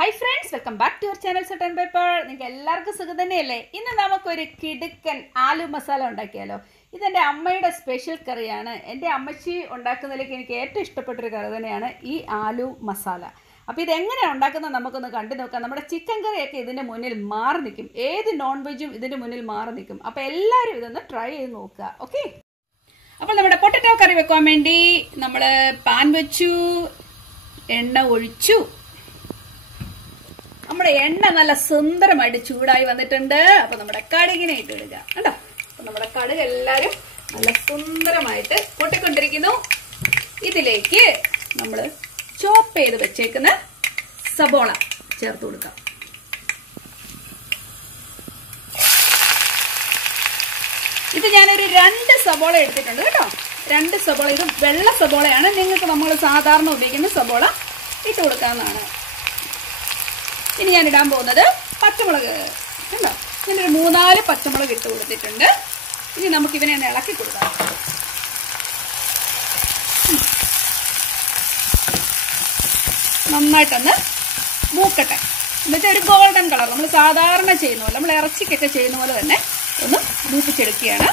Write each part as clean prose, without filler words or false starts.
Hi friends, welcome back to our channel Salt and Pepper. നിങ്ങൾക്ക് എല്ലാവർക്കും സുഖം തന്നെയല്ലേ? ഇന്ന് നമുക്കൊരു കിടുക്കൻ ആലു മസാല ഉണ്ടാക്കിയാലോ. ഇതെന്റെ അമ്മയുടെ സ്പെഷ്യൽ കറിയാണ്. എൻ്റെ അമ്മച്ചി ഉണ്ടാക്കുന്നതിലേക്ക് എനിക്ക് ഏറ്റവും ഇഷ്ടപ്പെട്ട ഒരു കറി തന്നെയാണ് ഈ ആലു മസാല. അപ്പോൾ ഇത് എങ്ങനെയാണ് ഉണ്ടാക്കുന്നത് നമുക്കൊന്ന് കണ്ടു നോക്കാം. നമ്മുടെ ചിക്കൻ കറിയൊക്കെ ഇതിന്റെ മുന്നിൽ മാറി നിൽക്കും. ഏത് നോൺ വെജും ഇതിന്റെ മുന്നിൽ മാറി നിൽക്കും. അപ്പോൾ എല്ലാവരും ഇതൊന്ന് ട്രൈ ചെയ്ത് നോക്കുക. ഓക്കേ? അപ്പോൾ നമ്മുടെ പൊട്ടറ്റോ കറി വെക്കാൻ വേണ്ടി നമ്മൾ പാൻ വെച്ചു, എണ്ണ ഒഴിച്ചു. നമ്മുടെ എണ്ണ നല്ല സുന്ദരമായിട്ട് ചൂടായി വന്നിട്ടുണ്ട്. അപ്പൊ നമ്മുടെ കടുകിനെ ഇട്ടിടുക കണ്ടോ. അപ്പൊ നമ്മുടെ കടുക് എല്ലാരും നല്ല സുന്ദരമായിട്ട് പൊട്ടിക്കൊണ്ടിരിക്കുന്നു. ഇതിലേക്ക് നമ്മൾ ചോപ്പ് ചെയ്ത് വെച്ചേക്കുന്ന സബോള ചേർത്ത് കൊടുക്കാം. ഇത് ഞാനൊരു 2 സബോള എടുത്തിട്ടുണ്ട് കേട്ടോ. 2 സബോള. ഇത് വെള്ള സബോളയാണ്. നിങ്ങൾക്ക് നമ്മൾ സാധാരണ ഉപയോഗിക്കുന്ന സബോള ഇട്ട് കൊടുക്കാവുന്നതാണ്. ഇനി ഞാൻ ഇടാൻ പോകുന്നത് പച്ചമുളക് കണ്ടോ. ഞാനൊരു 3-4 പച്ചമുളക് ഇട്ട് കൊടുത്തിട്ടുണ്ട്. ഇനി നമുക്ക് ഇവനെ ഒന്ന് ഇളക്കി കൊടുക്കാം. നന്നായിട്ടൊന്ന് മൂക്കട്ടെ. എന്നിട്ട് ഒരു ഗോൾഡൻ കളർ നമ്മൾ സാധാരണ ചെയ്യുന്ന പോലെ, നമ്മൾ ഇറച്ചിക്കൊക്കെ ചെയ്യുന്ന പോലെ തന്നെ ഒന്ന് മൂപ്പിച്ചെടുക്കുകയാണ്.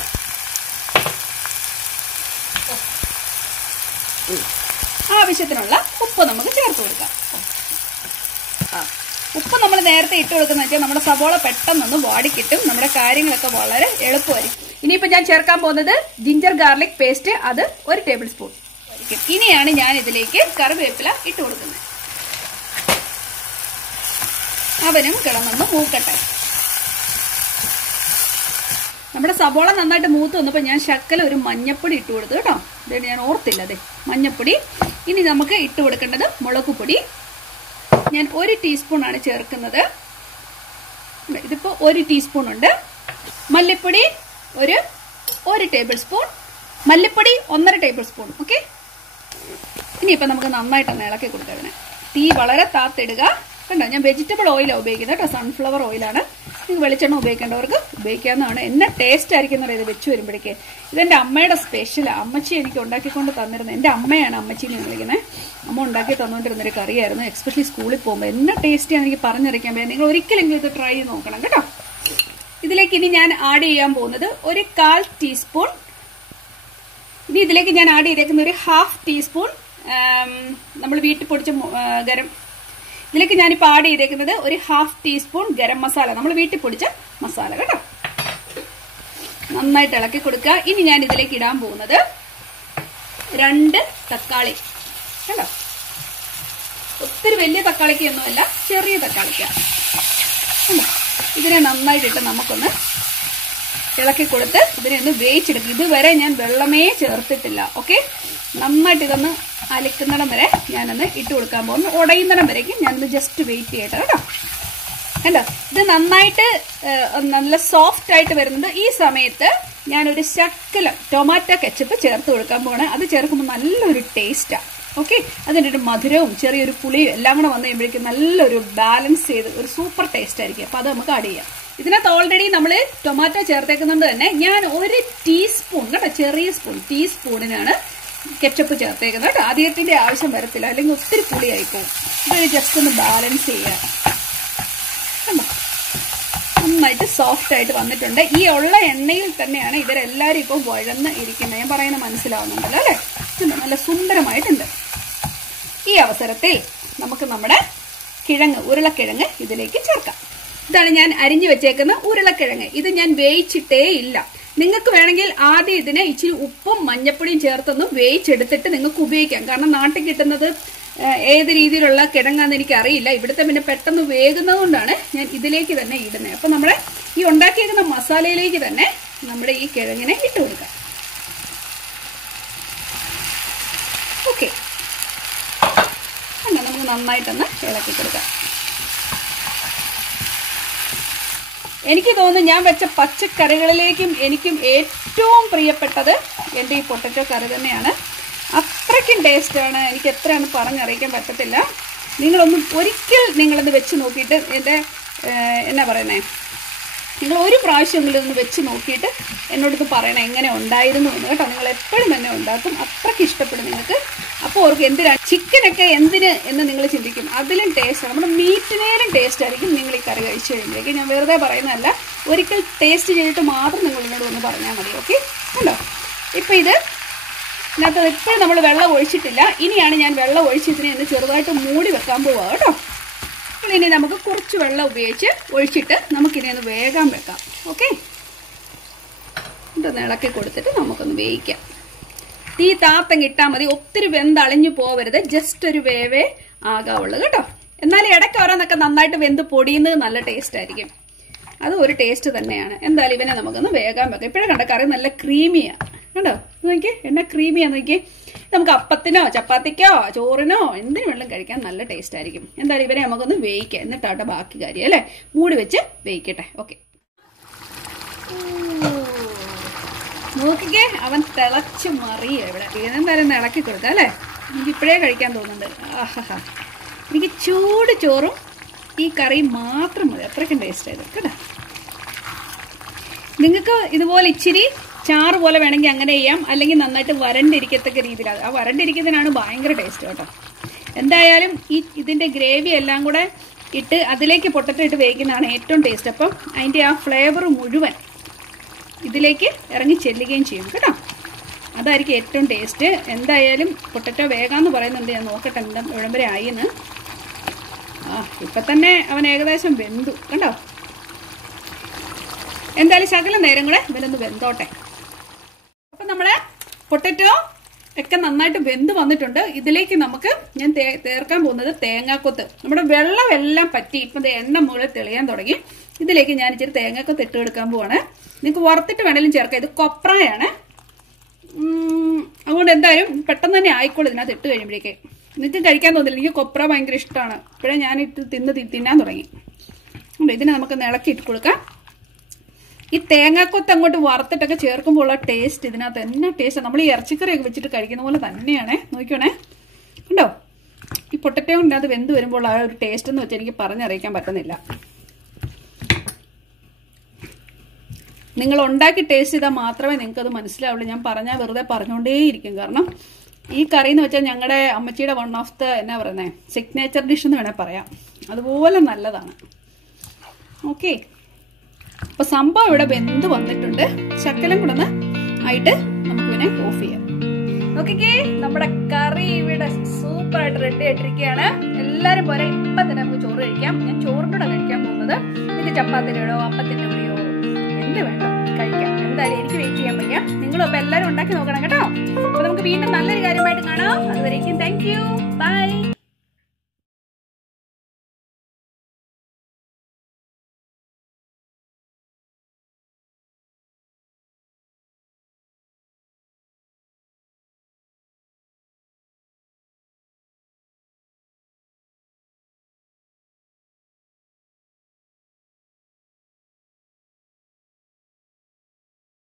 ആവശ്യത്തിനുള്ള ഉപ്പ് നമുക്ക് ചേർത്ത് കൊടുക്കാം. ഉപ്പ് നമ്മൾ നേരത്തെ ഇട്ട് കൊടുക്കുന്ന വെച്ചാൽ നമ്മുടെ സബോള പെട്ടെന്നൊന്ന് വാടിക്കിട്ടും. നമ്മുടെ കാര്യങ്ങളൊക്കെ വളരെ എളുപ്പമായിരിക്കും. ഇനിയിപ്പോൾ ഞാൻ ചേർക്കാൻ പോകുന്നത് ജിഞ്ചർ ഗാർലിക് പേസ്റ്റ്, അത് 1 ടേബിൾ സ്പൂൺ ആയിരിക്കും. ഇനിയാണ് ഞാൻ ഇതിലേക്ക് കറിവേപ്പില ഇട്ട് കൊടുക്കുന്നത്. അവനും കിടന്നൊന്ന് മൂക്കട്ടെ. നമ്മുടെ സബോള നന്നായിട്ട് മൂത്ത് വന്നപ്പോൾ ഞാൻ ശക്കല ഒരു മഞ്ഞപ്പൊടി ഇട്ട് കൊടുത്തു കേട്ടോ. ഇതാണ് ഞാൻ ഓർത്തില്ല. അതെ, മഞ്ഞപ്പൊടി. ഇനി നമുക്ക് ഇട്ട് കൊടുക്കേണ്ടത് മുളക് പൊടി. ഞാൻ 1 ടീസ്പൂൺ ആണ് ചേർക്കുന്നത്. ഇതിപ്പോ 1 ടീസ്പൂൺ ഉണ്ട്. മല്ലിപ്പൊടി ഒരു ടേബിൾ സ്പൂൺ. മല്ലിപ്പൊടി 1.5 ടേബിൾ സ്പൂൺ. ഓക്കെ. ഇനിയിപ്പോ നമുക്ക് നന്നായിട്ടൊന്ന് ഇളക്കി കൊടുക്കാം. ഇതിനെ തീ വളരെ താത്തിടുക. കണ്ടോ, ഞാൻ വെജിറ്റബിൾ ഓയിലാണ് ഉപയോഗിക്കുന്നത് കേട്ടോ. സൺഫ്ലവർ ഓയിലാണ്. നിങ്ങൾക്ക് വെളിച്ചെണ്ണ ഉപയോഗിക്കേണ്ടവർക്ക് ഉപയോഗിക്കാവുന്നതാണ്. എന്നെ ടേസ്റ്റ് ആയിരിക്കും ഇത് വെച്ച് വരുമ്പോഴേക്ക്. ഇതെന്റെ അമ്മയുടെ സ്പെഷ്യലാണ്. അമ്മച്ചി എനിക്ക് ഉണ്ടാക്കിക്കൊണ്ട് തന്നിരുന്നത്. എൻ്റെ അമ്മയാണ് അമ്മച്ചിനെ വിളിക്കുന്നത്. അമ്മ ഉണ്ടാക്കി തന്നുകൊണ്ടിരുന്നൊരു കറിയായിരുന്നു. എക്സ്പെഷ്യലി സ്കൂളിൽ പോകുമ്പോൾ എന്നെ ടേസ്റ്റിയാണ് എനിക്ക് പറഞ്ഞറിയിക്കാൻ പറ്റും. നിങ്ങൾ ഒരിക്കലെങ്കിലും ഇത് ട്രൈ ചെയ്ത് നോക്കണം കേട്ടോ. ഇതിലേക്ക് ഇനി ഞാൻ ആഡ് ചെയ്യാൻ പോകുന്നത് 1/4 ടീസ്പൂൺ. ഇനി ഇതിലേക്ക് ഞാൻ ആഡ് ചെയ്തേക്കുന്ന ഒരു 1/2 ടീസ്പൂൺ നമ്മൾ വീട്ടിൽ പൊടിച്ച ഇതിലേക്ക് ഞാനിപ്പോൾ ആഡ് ചെയ്തേക്കുന്നത് ഒരു 1/2 ടീസ്പൂൺ ഗരം മസാല, നമ്മൾ വീട്ടിൽ പൊടിച്ച മസാല കേട്ടോ. നന്നായിട്ട് ഇളക്കി കൊടുക്കുക. ഇനി ഞാൻ ഇതിലേക്ക് ഇടാൻ പോകുന്നത് 2 തക്കാളി കേട്ടോ. ഒത്തിരി വലിയ തക്കാളിക്കൊന്നുമല്ല, ചെറിയ തക്കാളിക്കാണ്. ഇതിനെ നന്നായിട്ടിട്ട് നമുക്കൊന്ന് ഇളക്കി കൊടുത്ത് ഇതിനെ ഒന്ന് വേവിച്ചെടുക്കും. ഇതുവരെ ഞാൻ വെള്ളമേ ചേർത്തിട്ടില്ല. ഓക്കെ. നന്നായിട്ട് ഇതൊന്ന് അലക്കുന്നിടം വരെ ഞാനൊന്ന് ഇട്ട് കൊടുക്കാൻ പോകുന്നു. ഉടയുന്നിടം വരേക്കും ഞാനൊന്ന് ജസ്റ്റ് വെയിറ്റ് ചെയ്യട്ടെ കേട്ടോ. കണ്ടോ, ഇത് നന്നായിട്ട് നല്ല സോഫ്റ്റ് ആയിട്ട് വരുന്നുണ്ട്. ഈ സമയത്ത് ഞാനൊരു ശകലം ടൊമാറ്റോ കെച്ചപ്പ് ചേർത്ത് കൊടുക്കാൻ പോകണം. അത് ചേർക്കുമ്പോൾ നല്ലൊരു ടേസ്റ്റാണ്. ഓക്കെ. അതിൻ്റെ ഒരു മധുരവും ചെറിയൊരു പുളിയും എല്ലാം കൂടെ വന്നു കഴിയുമ്പോഴേക്കും നല്ലൊരു ബാലൻസ് ചെയ്ത് ഒരു സൂപ്പർ ടേസ്റ്റ് ആയിരിക്കും. അപ്പോൾ അത് നമുക്ക് ആഡ് ചെയ്യാം. ഇതിനകത്ത് ഓൾറെഡി നമ്മൾ ടൊമാറ്റോ ചേർത്തേക്കുന്നതുകൊണ്ട് തന്നെ ഞാൻ 1 ടീസ്പൂൺ കേട്ടോ, ചെറിയ സ്പൂൺ ടീസ്പൂണിനാണ് കെച്ചപ്പ് ചേർത്തേക്കുന്നത് കേട്ടോ. അധികത്തിന്റെ ആവശ്യം വരത്തില്ല, അല്ലെങ്കിൽ ഒത്തിരി പുളിയായി പോകും. ഇത് ജസ്റ്റ് ഒന്ന് ബാലൻസ് ചെയ്യാം. നന്നായിട്ട് സോഫ്റ്റ് ആയിട്ട് വന്നിട്ടുണ്ട്. ഈ ഉള്ള എണ്ണയിൽ തന്നെയാണ് ഇവരെല്ലാവരും ഇപ്പോൾ വഴന്ന് ഇരിക്കുന്നത്. ഞാൻ പറയുന്നത് മനസ്സിലാവുന്നുണ്ടല്ലോ അല്ലേ? നല്ല സുന്ദരമായിട്ടുണ്ട്. ഈ അവസരത്തിൽ നമുക്ക് നമ്മുടെ ഉരുളക്കിഴങ്ങ് ഇതിലേക്ക് ചേർക്കാം. ഇതാണ് ഞാൻ അരിഞ്ഞു വെച്ചേക്കുന്ന ഉരുളക്കിഴങ്ങ്. ഇത് ഞാൻ വേവിച്ചിട്ടേ ഇല്ല. നിങ്ങൾക്ക് വേണമെങ്കിൽ ആദ്യം ഇതിനെ ഇച്ചിരി ഉപ്പും മഞ്ഞപ്പൊടിയും ചേർത്തൊന്നും വേവിച്ചെടുത്തിട്ട് നിങ്ങൾക്ക് ഉപയോഗിക്കാം. കാരണം നാട്ടിൽ കിട്ടുന്നത് ഏത് രീതിയിലുള്ള കിഴങ്ങാന്ന് എനിക്ക് അറിയില്ല. ഇവിടുത്തെ പിന്നെ പെട്ടെന്ന് വേകുന്നത് കൊണ്ടാണ് ഞാൻ ഇതിലേക്ക് തന്നെ ഇടുന്നത്. അപ്പൊ നമ്മുടെ ഈ ഉണ്ടാക്കിയേക്കുന്ന മസാലയിലേക്ക് തന്നെ നമ്മുടെ ഈ കിഴങ്ങിനെ ഇട്ട് കൊടുക്കാം. ഓക്കെ. നമുക്ക് നന്നായിട്ടൊന്ന് ഇളക്കി കൊടുക്കാം. എനിക്ക് തോന്നുന്നു ഞാൻ വെച്ച പച്ചക്കറികളിലേക്കും എനിക്കും ഏറ്റവും പ്രിയപ്പെട്ടത് എൻ്റെ ഈ പൊട്ടറ്റോ കറി തന്നെയാണ്. അത്രയ്ക്കും ടേസ്റ്റാണ്. എനിക്ക് എത്രയാണെന്ന് പറഞ്ഞറിയിക്കാൻ പറ്റത്തില്ല. നിങ്ങളൊന്നും ഒരിക്കൽ നിങ്ങളത് വെച്ച് നോക്കിയിട്ട് എൻ്റെ എന്നാ പറയുന്നത്, നിങ്ങൾ ഒരു പ്രാവശ്യമെങ്കിലും ഒന്ന് വെച്ച് നോക്കിയിട്ട് എന്നോടത്ത് പറയണം എങ്ങനെ ഉണ്ടായിരുന്നു എന്ന് കേട്ടോ. നിങ്ങൾ എപ്പോഴും തന്നെ ഉണ്ടാക്കും, അത്രയ്ക്ക് ഇഷ്ടപ്പെടും നിങ്ങൾക്ക്. അപ്പോൾ ഓർക്ക് എന്തിനാണ് ചിക്കനൊക്കെ എന്തിന് എന്ന് നിങ്ങൾ ചിന്തിക്കും. അതിലും ടേസ്റ്റ്, നമ്മുടെ മീറ്റിനേലും ടേസ്റ്റ് ആയിരിക്കും നിങ്ങൾ ഈ കറി കഴിച്ചു കഴിയുമ്പോഴേക്ക്. ഞാൻ വെറുതെ പറയുന്നതല്ല, ഒരിക്കൽ ടേസ്റ്റ് ചെയ്തിട്ട് മാത്രം നിങ്ങൾ എന്നോട് ഒന്ന് പറഞ്ഞാൽ മതി. ഓക്കെ, കണ്ടോ? ഇപ്പം ഇതിനകത്ത് ഇപ്പോഴും നമ്മൾ വെള്ളം ഒഴിച്ചിട്ടില്ല. ഇനിയാണ് ഞാൻ വെള്ളം ഒഴിച്ചതിനെ ഒന്ന് ചെറുതായിട്ട് മൂടി വെക്കാൻ പോവുക കേട്ടോ. ഇനി നമുക്ക് കുറച്ച് വെള്ളം ഉപയോഗിച്ച് ഒഴിച്ചിട്ട് നമുക്കിനി ഒന്ന് വേഗം വെക്കാം. ഓക്കെ, ഇതൊന്ന് ഇളക്കി കൊടുത്തിട്ട് നമുക്കൊന്ന് വേവിക്കാം. തീ താത്തങ്ങ് ഇട്ടാൽ മതി, ഒത്തിരി വെന്തളിഞ്ഞു പോവരുത്, ജസ്റ്റ് ഒരു വേവേ ആകാവുള്ളൂ കേട്ടോ. എന്നാലും ഇടയ്ക്ക് ഓരോന്നൊക്കെ നന്നായിട്ട് വെന്ത് പൊടിയുന്നത് നല്ല ടേസ്റ്റ് ആയിരിക്കും. അത് ഒരു ടേസ്റ്റ് തന്നെയാണ്. എന്തായാലും ഇവനെ നമുക്കൊന്ന് വേഗം വെക്കാം. ഇപ്പോഴും കണ്ട കറി നല്ല ക്രീമിയാണ് കേട്ടോ. നോക്കിയേ, എണ്ണ ക്രീമിയാന്ന് നോക്കിയേ. നമുക്ക് അപ്പത്തിനോ ചപ്പാത്തിക്കോ ചോറിനോ എന്തിനു വെള്ളം കഴിക്കാൻ നല്ല ടേസ്റ്റ് ആയിരിക്കും. എന്തായാലും ഇവരെ നമുക്കൊന്ന് വേവിക്കാം, എന്നിട്ടാട്ടെ ബാക്കി കാര്യം അല്ലേ. മൂടി വെച്ച് വേവിക്കട്ടെ. ഓക്കെ, നോക്കിക്കേ, അവൻ തിളച്ച് മറിയ ഇവിടെ. എന്തായാലും ഇളക്കി കൊടുക്കാം അല്ലേ. എനിക്ക് ഇപ്പോഴേ കഴിക്കാൻ തോന്നുന്നുണ്ട്. ആഹാ, എനിക്ക് ചൂട് ചോറും ഈ കറി മാത്രം മതി, അത്രയ്ക്കും ടേസ്റ്റ് ആയത് കേട്ടോ. നിങ്ങൾക്ക് ഇതുപോലെ ഇച്ചിരി ചാറ് പോലെ വേണമെങ്കിൽ അങ്ങനെ ചെയ്യാം, അല്ലെങ്കിൽ നന്നായിട്ട് വരണ്ടിരിക്കത്തക്ക രീതിയിലാണ്. ആ വരണ്ടിരിക്കുന്നതിനാണ് ഭയങ്കര ടേസ്റ്റ് കേട്ടോ. എന്തായാലും ഇതിൻ്റെ ഗ്രേവി എല്ലാം കൂടെ ഇട്ട് അതിലേക്ക് പൊട്ടറ്റോ ഇട്ട് വേവിക്കുന്നതാണ് ഏറ്റവും ടേസ്റ്റ്. അപ്പം അതിൻ്റെ ആ ഫ്ലേവർ മുഴുവൻ ഇതിലേക്ക് ഇറങ്ങി ചെല്ലുകയും ചെയ്യും കേട്ടോ. അതായിരിക്കും ഏറ്റവും ടേസ്റ്റ്. എന്തായാലും പൊട്ടറ്റോ വേഗാന്ന് പറയുന്നുണ്ട്, ഞാൻ നോക്കട്ടെ എന്താ ഇവിടം വരെ ആയിന്ന്. ഇപ്പം തന്നെ അവൻ ഏകദേശം വെന്തു കണ്ടോ. എന്തായാലും ശകലം നേരം കൂടെ ഇവനൊന്ന് വെന്തോട്ടെ. അപ്പം നമ്മളെ പൊട്ടറ്റോ ഒക്കെ നന്നായിട്ട് വെന്ത് വന്നിട്ടുണ്ട്. ഇതിലേക്ക് നമുക്ക് ഞാൻ ചേർക്കാൻ പോകുന്നത് തേങ്ങാക്കൊത്ത്. നമ്മുടെ വെള്ളം എല്ലാം പറ്റി ഇപ്പം എണ്ണ മുകളിൽ തെളിയാൻ തുടങ്ങി. ഇതിലേക്ക് ഞാൻ ഇച്ചിരി തേങ്ങാക്കൊത്ത് ഇട്ട് എടുക്കാൻ പോവാണ്. നിങ്ങൾക്ക് വറുത്തിട്ട് വേണമെങ്കിലും ചേർക്കാം. ഇത് കൊപ്രയാണ്, അതുകൊണ്ട് എന്തായാലും പെട്ടെന്ന് തന്നെ ആയിക്കോളും ഇതിനകത്ത് ഇട്ട് കഴിയുമ്പോഴേക്ക്. നിങ്ങൾക്ക് കഴിക്കാൻ തോന്നില്ല, എനിക്ക് കൊപ്ര ഭയങ്കര ഇഷ്ടമാണ്. ഇപ്പോഴേ ഞാൻ ഇട്ട് തിന്നാൻ തുടങ്ങി. ഇതിനെ നമുക്ക് ഇളക്കി ഇട്ട് കൊടുക്കാം. ഈ തേങ്ങാക്കൊത്ത് അങ്ങോട്ട് വറുത്തിട്ടൊക്കെ ചേർക്കുമ്പോൾ ഉള്ള ടേസ്റ്റ് ഇതിനകത്ത് എന്നാ ടേസ്റ്റ്. നമ്മൾ ഈ ഇറച്ചിക്കറിയൊക്കെ വെച്ചിട്ട് കഴിക്കുന്ന പോലെ തന്നെയാണേ. നോക്കിക്കോണേ, കണ്ടോ. ഈ പൊട്ടറ്റോ ഇതിനകത്ത് വെന്ത് വരുമ്പോൾ ആ ഒരു ടേസ്റ്റ് എന്ന് വെച്ചാൽ എനിക്ക് പറഞ്ഞറിയിക്കാൻ പറ്റുന്നില്ല. നിങ്ങൾ ഉണ്ടാക്കി ടേസ്റ്റ് ചെയ്താൽ മാത്രമേ നിങ്ങൾക്കത് മനസ്സിലാവുള്ളൂ. ഞാൻ പറഞ്ഞാൽ വെറുതെ പറഞ്ഞുകൊണ്ടേയിരിക്കും. കാരണം ഈ കറി എന്ന് വെച്ചാൽ ഞങ്ങളുടെ അമ്മച്ചിയുടെ വൺ ഓഫ് ദ എന്നാ പറയുന്നത് സിഗ്നേച്ചർ ഡിഷ് എന്ന് വേണേൽ പറയാം. അതുപോലെ നല്ലതാണ്. ഓക്കെ, അപ്പൊ സംഭവം ഇവിടെ വെന്ത് വന്നിട്ടുണ്ട്. ശകലം കൂടെ ഒന്ന് ആയിട്ട് നമുക്കിതിനെ ഓഫ് ചെയ്യാം. ഓക്കെ, നമ്മുടെ കറി ഇവിടെ സൂപ്പർ ആയിട്ട് റെഡി ആയിട്ടിരിക്കുകയാണ്. എല്ലാരും പോലെ ഇപ്പം തന്നെ നമുക്ക് ചോറ് കഴിക്കാം. ഞാൻ ചോറിൻ്റെ കൂടെ കഴിക്കാൻ പോകുന്നത് ഇത് ചപ്പാത്തിൻ്റെയോ അപ്പത്തിൻ്റെ കൂടെയോ എന്ത് വേണം കഴിക്കാം. എന്തായാലും എനിക്ക് വെയിറ്റ് ചെയ്യാൻ വയ്യ. നിങ്ങളും അപ്പൊ എല്ലാവരും ഉണ്ടാക്കി നോക്കണം കേട്ടോ. അപ്പൊ നമുക്ക് വീണ്ടും നല്ലൊരു കാര്യമായിട്ട് കാണാം. അതുവരേക്കും താങ്ക് യു, ബൈ.